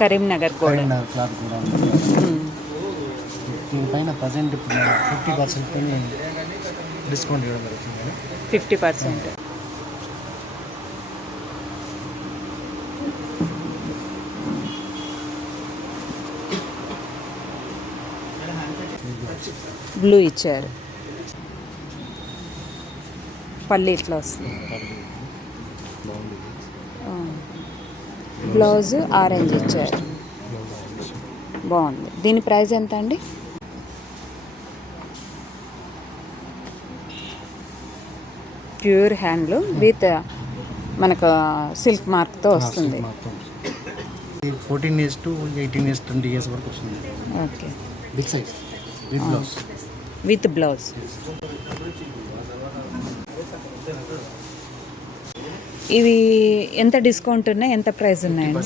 కరీంనగర్ కూడా. కరీంనగర్ క్లాత్ కూడా ఉంది. దీనిపైన ప్రజెంట్ ఇప్పుడు 50% డిస్కౌంట్ ఇవ్వడం జరుగుతుంది. 50%. బ్లూ ఇచ్చారు, పల్లి ఇట్లా వస్తుంది. బ్లౌజ్ ఆరెంజ్ ఇచ్చారు, బాగుంది. దీని ప్రైస్ ఎంత అండి? ప్యూర్ హ్యాండ్లూమ్ విత్ మనకు సిల్క్ మార్క్తో వస్తుంది. 14 years to 18 years 20 years వరకు వస్తుంది. Okay, big size with blouse. With blouse. ఇవి ఎంత డిస్కౌంట్ ఉన్నాయి, ఎంత ప్రైస్ ఉన్నాయండి?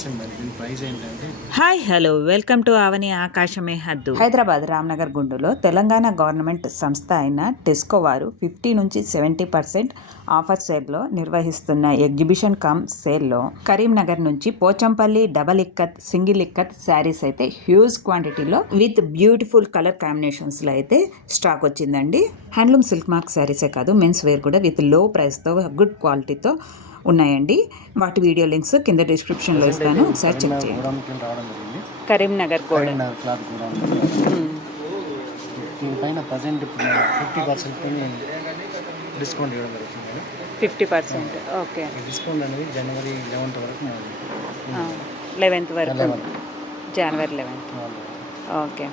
ప్రైస్ ఏంటంటే hi hello welcome to Avani ఆకాశమే హద్దు. హైదరాబాద్ రామ్నగర్ గుండులో తెలంగాణ గవర్నమెంట్ సంస్థ అయిన టెస్కో వారు 50 నుంచి 70% ఆఫర్ సేల్లో నిర్వహిస్తున్న ఎగ్జిబిషన్ కమ్ సేల్లో కరీంనగర్ నుంచి పోచంపల్లి డబల్ ఇక్కత్, సింగిల్ ఇక్కత్ శారీస్ అయితే హ్యూజ్ క్వాంటిటీలో విత్ బ్యూటిఫుల్ కలర్ కాంబినేషన్స్లో అయితే స్టాక్ వచ్చిందండి. హ్యాండ్లూమ్ సిల్క్ మార్క్ శారీసే కాదు, మెన్స్ వేర్ కూడా విత్ లో ప్రైస్తో గుడ్ క్వాలిటీతో ఉన్నాయండి. వాటి వీడియో లింక్స్ కింద డిస్క్రిప్షన్లో ఇస్తాను, ఒకసారి చెక్ చేయండి. కరీంనగర్ కూడా. క్లాత్ కూడా ఉంది. దీనిపైన ప్రజెంట్ ఇప్పుడు 50% డిస్కౌంట్ ఇవ్వడం జరుగుతుంది. 50%. ఓకే. డిస్కౌంట్ అనేది జనవరి 11th వరకు 11th వరకు, జనవరి 11th. ఓకే.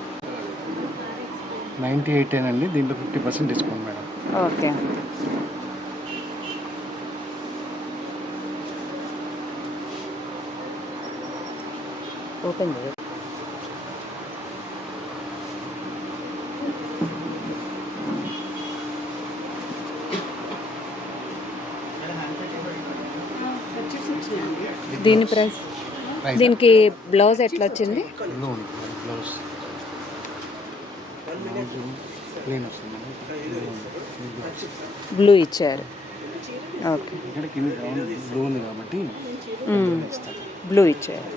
98 అండి, దీంట్లో 50% డిస్కౌంట్ మేడం. ఓకే. ఓపెన్ చేయండి. దీని ప్రైస్, దీనికి బ్లౌజ్ ఎట్లా వచ్చింది? బ్లౌజ్ బ్లూ ఇచ్చారు. ఓకే, ఇక్కడ కింద బ్లూ ఉంది కాబట్టి బ్లూ ఇచ్చారు.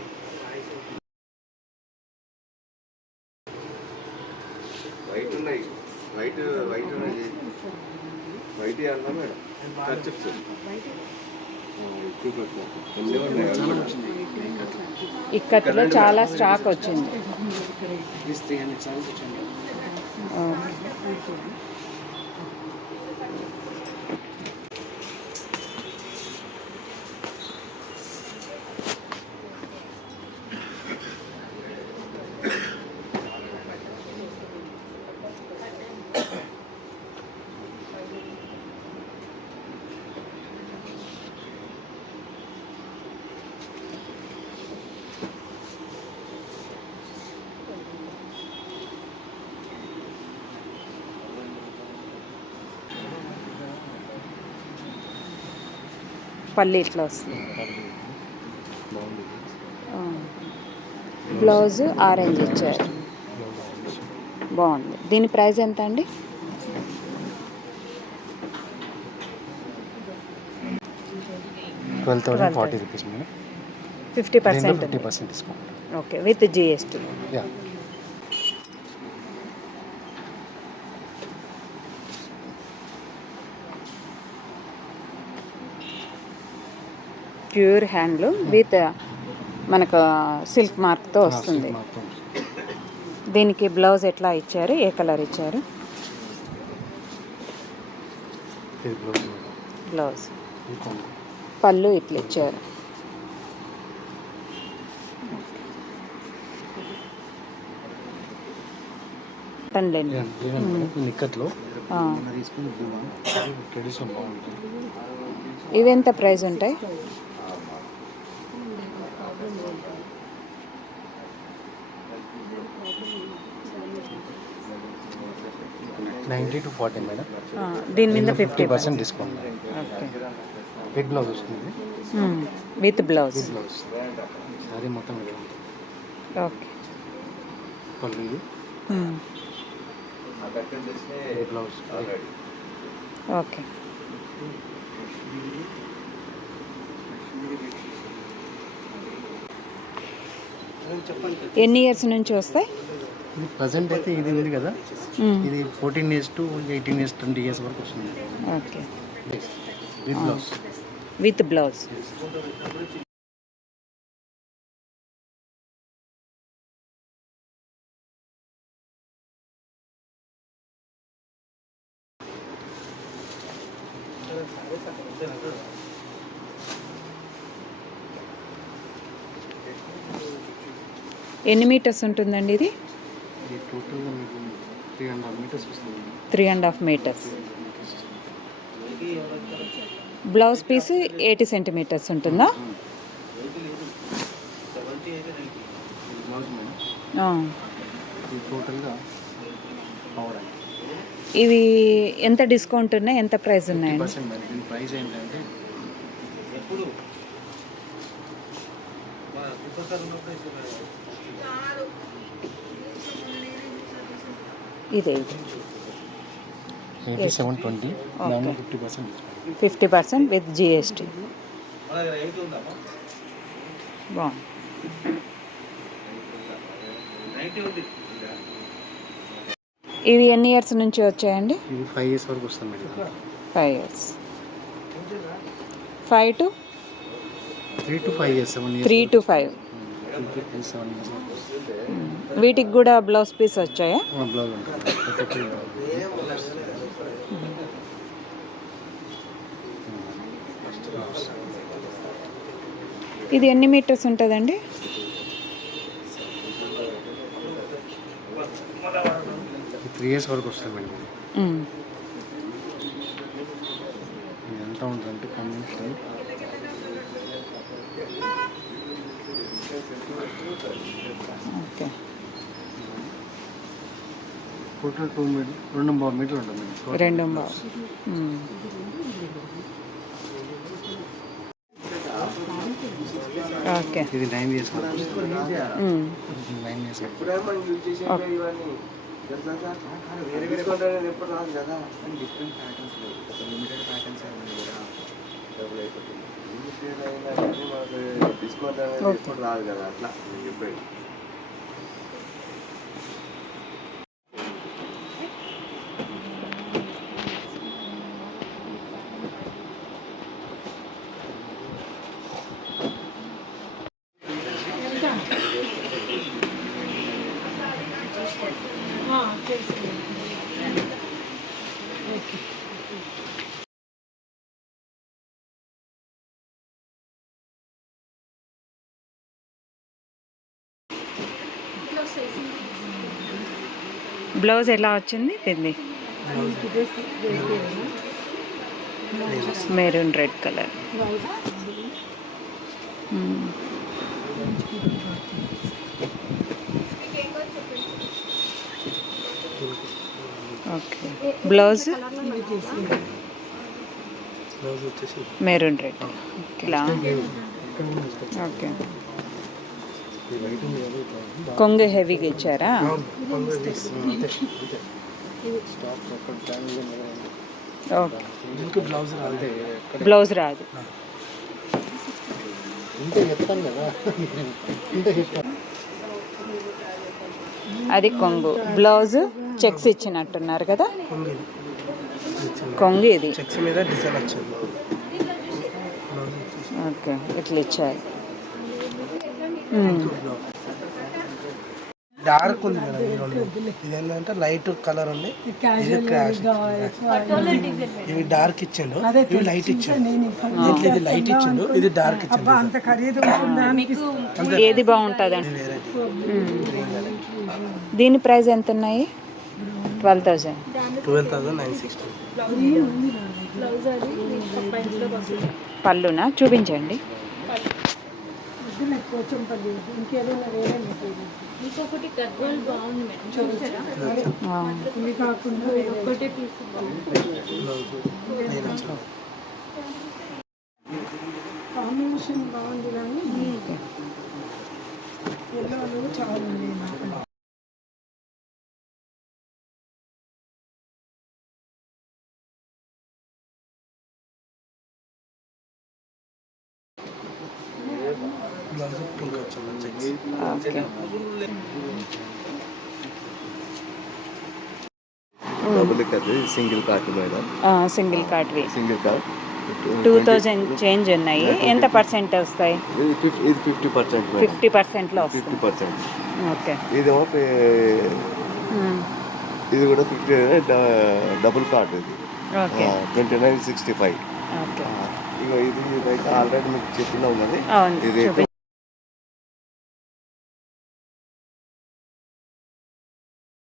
వైట్ ఉన్నాయి, వైట్ ఉన్నాయి, వైట్ అన్నా మేడం. ఇక్కత్లో చాలా స్టాక్ వచ్చింది. పల్లి ఇట్లా వస్తుంది. బ్లౌజ్ ఆరెంజ్ ఇచ్చారు, బాగుంది. దీని ప్రైస్ ఎంత అండి? 12,040 rupees madam. 50% discount. Okay, with GST. Pure handloom with మనకు సిల్క్ మార్క్తో వస్తుంది. దీనికి బ్లౌజ్ ఎట్లా ఇచ్చారు, ఏ కలర్ ఇచ్చారు? బ్లౌజ్, పళ్ళు ఇట్లా ఇచ్చారు. ఇవి ఎంత ప్రైస్ ఉంటాయి? 90 to 40 మేడం. దీని మీద 50% డిస్కౌంట్. ఓకే. విత్ బ్లౌజ్ వస్తుంది. With blouse. సారీ మొత్తం ఓకే. పళ్ళు బ్లౌజ్. ఓకే. ఎన్ని ఇయర్స్ నుంచి వస్తాయి? ఇది ప్రజెంట్ అయితే ఇది ఉంది కదా, ఇది 14 years to 18 years 20 years వరకు వస్తుంది. Okay, with blouse. With blouse. ఎన్ని మీటర్స్ ఉంటుందండి ఇది? ఇది టోటల్గా మీకు 3.5 meters వస్తుంది. 3.5 మీటర్స్. బ్లౌజ్ పీస్ 80 సెంటీమీటర్స్ ఉంటుందా? బ్లౌజ్ మేడం, ఆ. ఇది టోటల్గా పవర్ ఇవి ఎంత డిస్కౌంట్ ఉన్నాయి, ఎంత ప్రైస్ ఉన్నాయండి? 50% మేడం. దీని ప్రైస్ ఏంటంటే ఇదే 8720, దానిలో 50% డిస్కౌంట్. 50% with GST. బాగుంది. ఇవి ఎన్ని ఇయర్స్ నుంచి వచ్చాయండి? ఇది 5 years వరకు వస్తుంది madam. 5 years. 5 to 3 to 5 years, 7 years. 3 to 5. 7 years వరకు వస్తుంది. వీటికి కూడా బ్లౌజ్ పీస్ వచ్చాయా? బ్లౌజ్ ఉంటుంది. ఒక్కొక్కటి బ్లౌజ్. ఇది ఎన్ని మీటర్స్ ఉంటుందండి? 3 years వరకు వస్తుంది మేడం. ఇది ఎంత ఉంటుందంటే కన్వెన్షన్ ఓకే. టోటల్ 2.5 మీటర్లు ఉంటుంది మేడం. 2.5. ఓకే. ఇది 9 years వరకు వస్తుంది. 9 years వరకు. ఎప్పుడు రాదు కదా, డిఫరెంట్ ప్యాటర్న్స్ లేవు, లిమిటెడ్ ప్యాటర్న్స్ డబుల్ అయిపోతుంది. లిమిటెడ్ అయినా కానీ మాకు డిస్కౌంట్ అనేది ఎప్పుడు రాదు కదా, అట్లా ఎప్పుడు. బ్లౌజ్ ఎలా వచ్చింది దీన్ని? Maroon red colour. Okay. Blouse వచ్చేసి మెరూన్ రెడ్. ఇలా. ఓకే. కొంగు హెవీగా ఇచ్చారా? ఓకే. బ్లౌజ్ రాదు. అది కొంగు. బ్లౌజ్ చెక్స్ ఇచ్చినట్టున్నారు కదా? కొంగు ఇది. ఓకే, ఇట్లా ఇచ్చారు. డార్క్ ఉంది మేడం ఈ రెండు. ఇది ఏంటంటే లైట్ కలర్ ఉంది, ఇది క్రాష్. ఇవి డార్క్ ఇచ్చిండు, ఇవి లైట్ ఇచ్చిండు. ఇది లైట్ ఇచ్చిండు, ఇది డార్క్ ఇచ్చిండు. ఏది బాగుంటుంది అండి? దీని ప్రైస్ ఎంత ఉన్నాయి? 12,000. 12,960. పళ్ళునా చూపించండి. ఇంకొకటి గద్వాల్ బాగుంది మేడం, చూసారా? ఇది కాకుండా ఒకటే పీస్ కాంబినేషన్ బాగుంది కానీ ఎల్లో చాలా ఉంది. ఓకే. డబుల్ అది సింగిల్ కార్ట్ మేడం, సింగిల్ కార్డ్వి సింగిల్ కార్ట్ 2000 చేంజ్ ఉన్నాయి. ఎంత పర్సెంట్ వస్తాయి? ఇది 50% మేడం, 50%లో వస్తుంది. 50%. ఓకే. ఇదేమో ఇది కూడా 50 డబుల్ కార్ట్ ఇది ఓకే. 2965. ఓకే. ఇక ఇది అయితే ఆల్రెడీ మీకు చెప్పినా ఉన్నది. అవును, ఇది చూపి